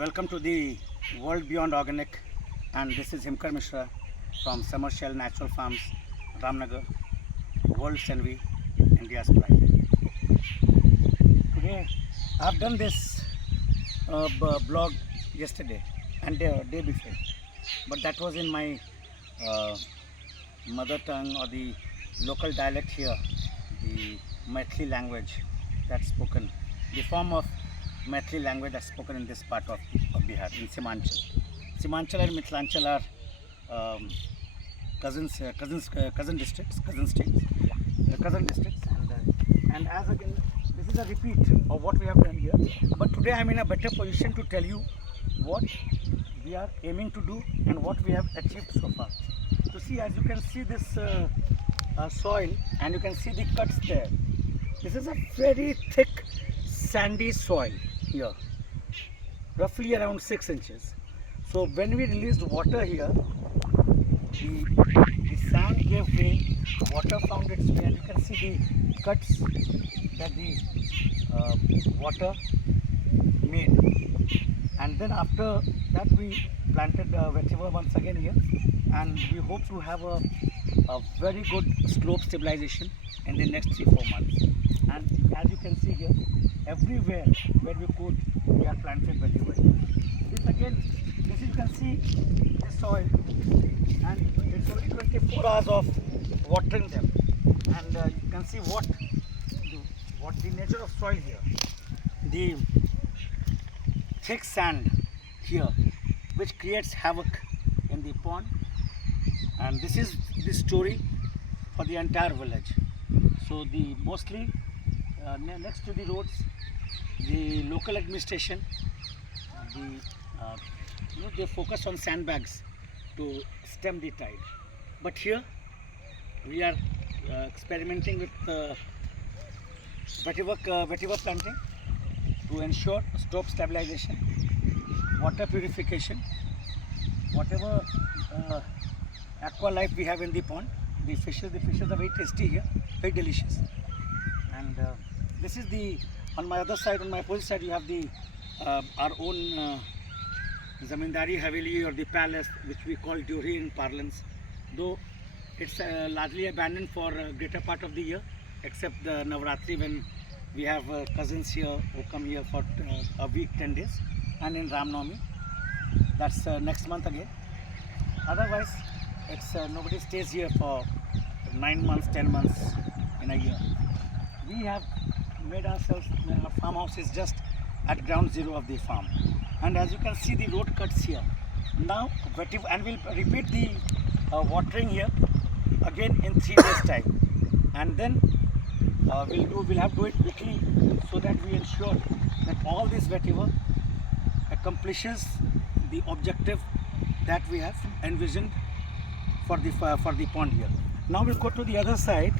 Welcome to the World Beyond Organic, and this is Himkar Mishra from Summer Shell Natural Farms, Ramnagar, World's Envy, India's Pride. Today I have done this blog yesterday and day before, but that was in my mother tongue or the local dialect here, the Maithili language that's spoken, the form of Maithili language that's spoken in this part of Bihar, in Simanchal. Simanchal and Mithilanchal are cousin districts, and as again, this is a repeat of what we have done here. But today I am in a better position to tell you what we are aiming to do and what we have achieved so far. So see, as you can see this soil, and you can see the cuts there. This is a very thick sandy soil here, roughly around 6 inches. So when we released water here, the sand gave way, water found its way, and you can see the cuts that the water made. And then after that we planted Vetiver once again here, and we hope to have a very good slope stabilization in the next 3-4 months. And as you can see here, everywhere where we could, we have planted Vetiver. This again, this you can see the soil, and it's only 24 hours of watering them, and you can see what the nature of soil here. The thick sand here, which creates havoc in the pond, and this is the story for the entire village. So the mostly next to the roads, the local administration, they focus on sandbags to stem the tide. But here we are experimenting with vetiver planting to ensure slope stabilization, water purification, whatever aqua life we have in the pond. The fishes are very tasty here, very delicious. And this is on my other side, on my opposite side, you have our own Zamindari Haveli, or the palace, which we call Duri in parlance, though it's largely abandoned for a greater part of the year, except the Navratri, when we have cousins here who come here for a week, 10 days, and in Ram Navami, that's next month again. Otherwise, it's nobody stays here for 9 months, 10 months in a year. We have made ourselves, our farmhouse is just at ground zero of the farm, and as you can see the road cuts here. Now Vetiver, and we'll repeat the watering here again in 3 days time, and then we'll have to do it quickly, so that we ensure that all this Vetiver accomplishes the objective that we have envisioned for the pond here. Now we'll go to the other side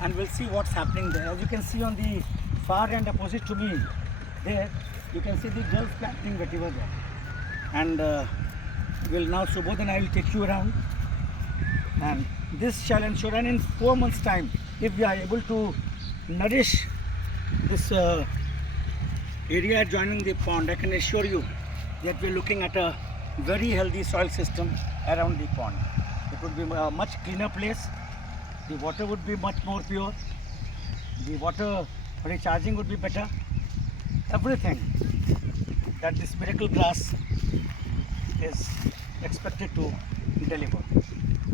and we'll see what's happening there. As you can see on the far end opposite to me there, you can see the girls planting Vetiver there. And we'll now, Subodh and I will take you around, and this shall ensure, and in 4 months time, if we are able to nourish this area adjoining the pond, I can assure you that we're looking at a very healthy soil system around the pond. It would be a much cleaner place. The water would be much more pure. The water recharging would be better. Everything that this miracle grass is expected to deliver.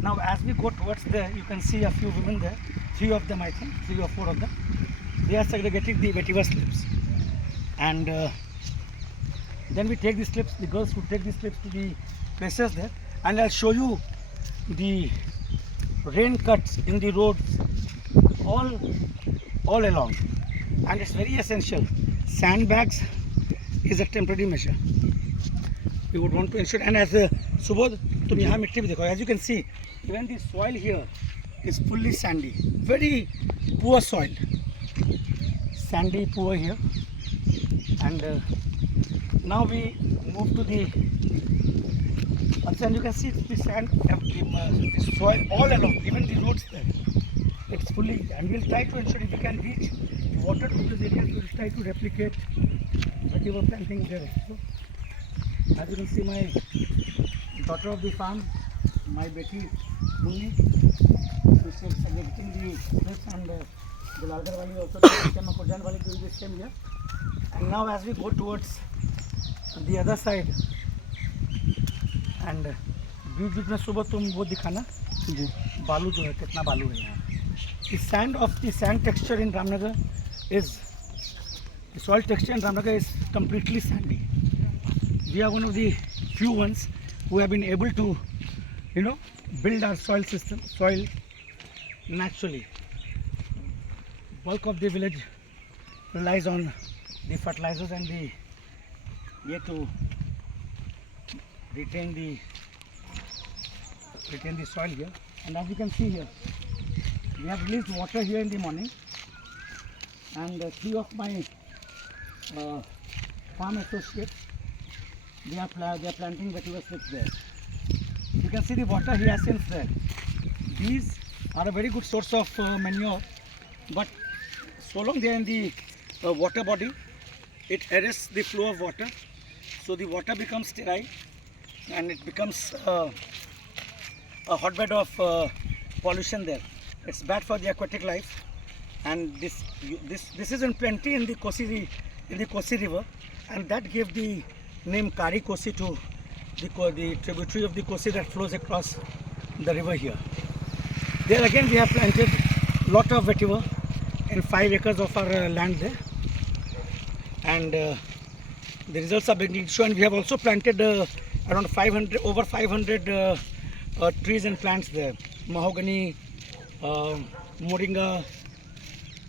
Now as we go towards there, you can see a few women there, 3 of them I think, 3 or 4 of them. They are segregating the vetiver slips. And then we take the slips, the girls would take the slips to the places there, and I'll show you the rain cuts in the roads all along. And it's very essential. Sandbags is a temporary measure. We would want to ensure, and as Subodh, tum yahan mitti bhi dekho. As you can see, even the soil here is fully sandy, very poor soil, sandy, poor here. And now we move to the, and you can see the sand, the soil all along, even the roads there. It's fully, and we'll try to ensure if we can reach water to these areas, we'll try to replicate Vetiver planting there. So As you can see, my daughter of the farm, my Beti Muni, she's executing the this, and the Lalgar Valley also doing the same, Kurjan Valley doing the same here. And now as we go towards the other side, and बीच बीच में सुबह तुम वो दिखाना जी बालू जो है कितना बालू है यहाँ. The sand of the sand texture in Ramnagar is, the soil texture in Ramnagar is completely sandy. We are one of the few ones who have been able to, build our soil system, soil naturally. Bulk of the village relies on the fertilizers and the to retain the soil here. And as you can see here, we have released water here in the morning, and 3 of my farm associates, they are planting vetiver slips there. You can see the water hyacinths there. These are a very good source of manure, but so long they are in the water body, it arrests the flow of water, so the water becomes sterile and it becomes a hotbed of pollution there. It's bad for the aquatic life, and this is in plenty in the Kosi River, and that gave the name Kari Kosi to the tributary of the Kosi that flows across the river here. There again we have planted lot of vetiver in 5 acres of our land there, and the results are beginning to show. And we have also planted around over 500 trees and plants there, mahogany, moringa,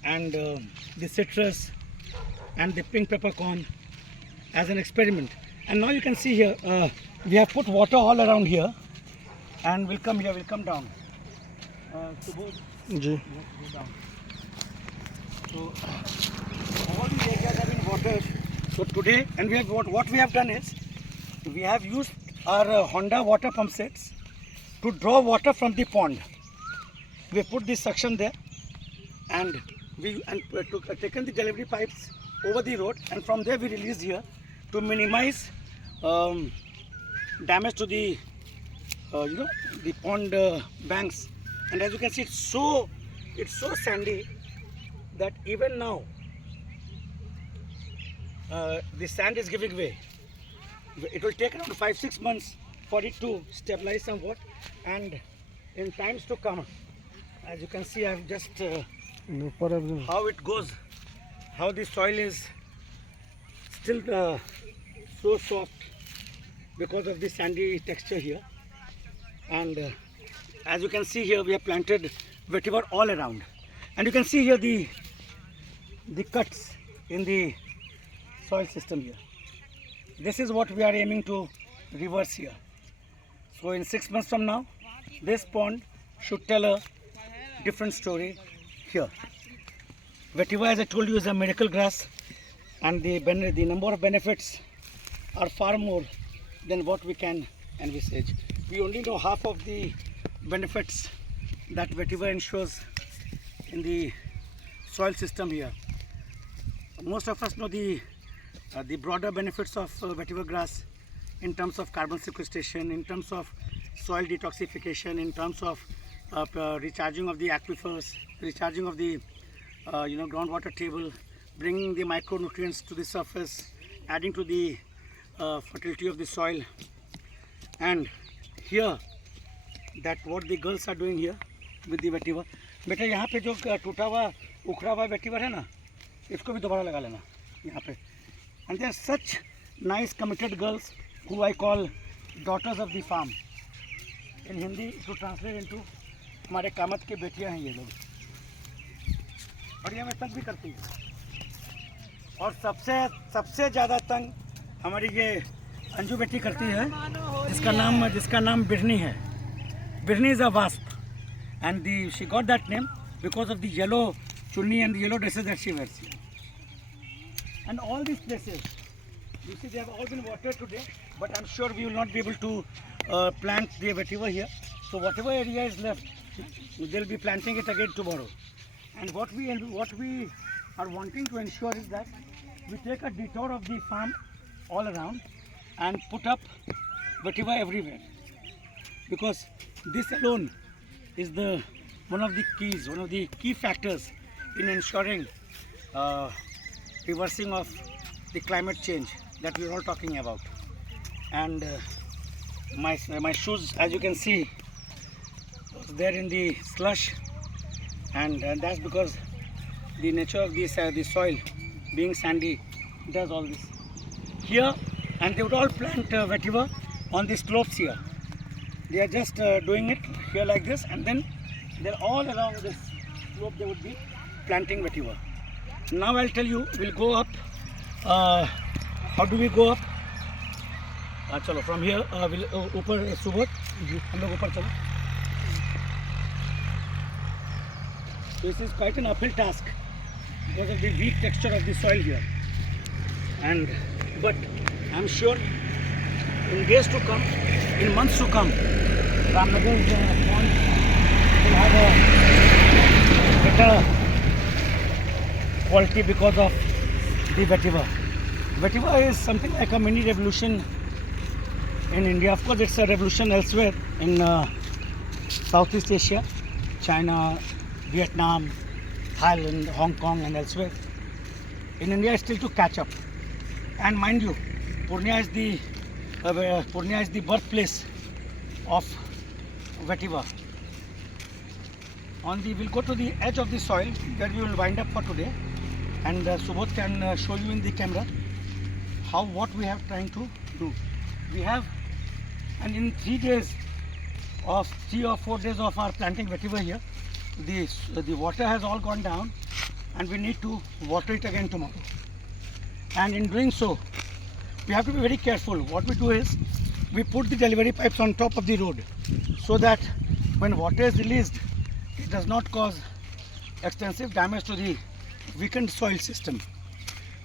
and the citrus and the pink peppercorn as an experiment. And now you can see here, we have put water all around here, and we'll come down. So go down. So all these areas have been watered. So today, and we have what we have done is, we have used our Honda water pump sets to draw water from the pond. We put this suction there, and we taken the delivery pipes over the road, and from there we released here to minimize damage to the the pond banks. And as you can see, it's so sandy that even now the sand is giving way. It will take around 5-6 months for it to stabilize somewhat, and in times to come, as you can see, I've just how it goes, how the soil is still so soft because of the sandy texture here. And as you can see here, we have planted vetiver all around, and you can see here the cuts in the soil system here. This is what we are aiming to reverse here. So in 6 months from now, this pond should tell a different story here. Vetiver, as I told you, is a miracle grass, and the number of benefits are far more than what we can envisage. We only know half of the benefits that vetiver ensures in the soil system here. Most of us know the broader benefits of vetiver grass in terms of carbon sequestration, in terms of soil detoxification, in terms of recharging of the aquifers, recharging of the groundwater table, bringing the micronutrients to the surface, adding to the fertility of the soil. And here, that what the girls are doing here with the vetiver. बेटा यहाँ पे जो टूटा हुआ उखड़ा हुआ vetiver है ना, इसको भी दोबारा लगा लेना यहाँ पे. And they are such nice committed girls who I call daughters of the farm. In Hindi to translate into हमारे कामत की बेटियाँ हैं ये लोग. और ये हमें तंग भी करती है. और सबसे ज़्यादा तंग हमारी ये अंजू बेटी करती है, जिसका नाम बिरनी है. Birni is a wasp, and she got that name because of the yellow chunni and the yellow dresses that she wears. And all these places, you see, they have all been watered today, but I'm sure we will not be able to plant the vetiver here. So whatever area is left, they'll be planting it again tomorrow. And what we are wanting to ensure is that we take a detour of the farm all around, and put up Vetiver everywhere, because this alone is one of the key factors in ensuring reversing of the climate change that we are all talking about. And my shoes, as you can see, they're in the slush, and that's because the nature of this the soil being sandy does all this here. And they would all plant vetiver on the slopes here. They are just doing it here like this, and then they're all along this slope they would be planting vetiver. Now I'll tell you, we'll go up. How do we go up? चलो from here we'll ऊपर सुबोध हम लोग ऊपर चलो. This is quite an uphill task because of the weak texture of the soil here, but I'm sure in days to come, in months to come, Ramnagar's pond will have a better quality because of the vetiver. Vetiver is something like a mini revolution in India. Of course, it's a revolution elsewhere in Southeast Asia, China, Vietnam, Thailand, Hong Kong, and elsewhere. In India, it's still to catch up. And mind you, Purnia is the birthplace of vetiver. We'll go to the edge of the soil where we will wind up for today, and Subodh can show you in the camera what we have trying to do. We have, and in 3 or 4 days of our planting vetiver here, the water has all gone down, and we need to water it again tomorrow. And in doing so, we have to be very careful. What we do is, we put the delivery pipes on top of the road so that when water is released, it does not cause extensive damage to the weakened soil system.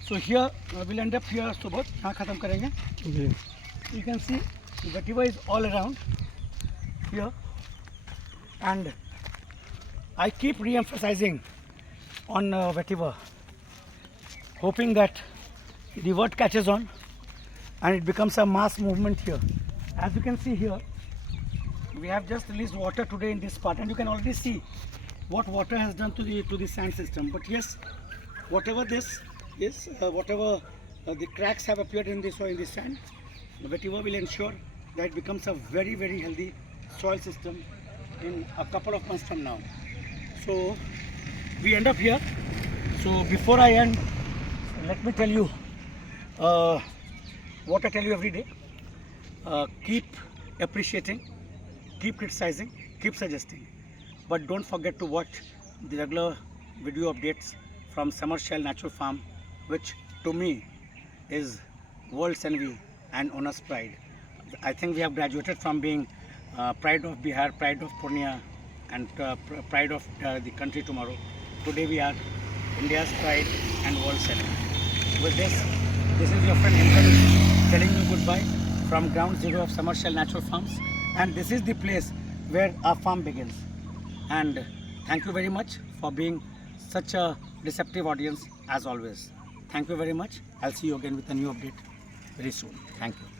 So here, we'll end up here, Subodh. यहाँ खत्म करेंगे. You can see the vetiver is all around here, and I keep re-emphasizing on vetiver, hoping that the word catches on and it becomes a mass movement here. As you can see here, we have just released water today in this part, and you can already see what water has done to the sand system. But yes, whatever this is, the cracks have appeared in the soil, in the sand, the vetiver will ensure that it becomes a very, very healthy soil system in a couple of months from now. So we end up here. So before I end, let me tell you what I tell you every day. Keep appreciating, keep criticizing, keep suggesting, but don't forget to watch the regular video updates from Summer Shell Natural Farm, which to me is world's envy and owner's pride. I think we have graduated from being pride of Bihar, pride of Purnia, and pride of the country tomorrow. Today we are India's pride and world's envy. With this is your friend Hinkan telling you goodbye from ground zero of Summer Shell Natural Farms, and this is the place where our farm begins. And thank you very much for being such a receptive audience as always. Thank you very much. I'll see you again with a new update very soon. Thank you.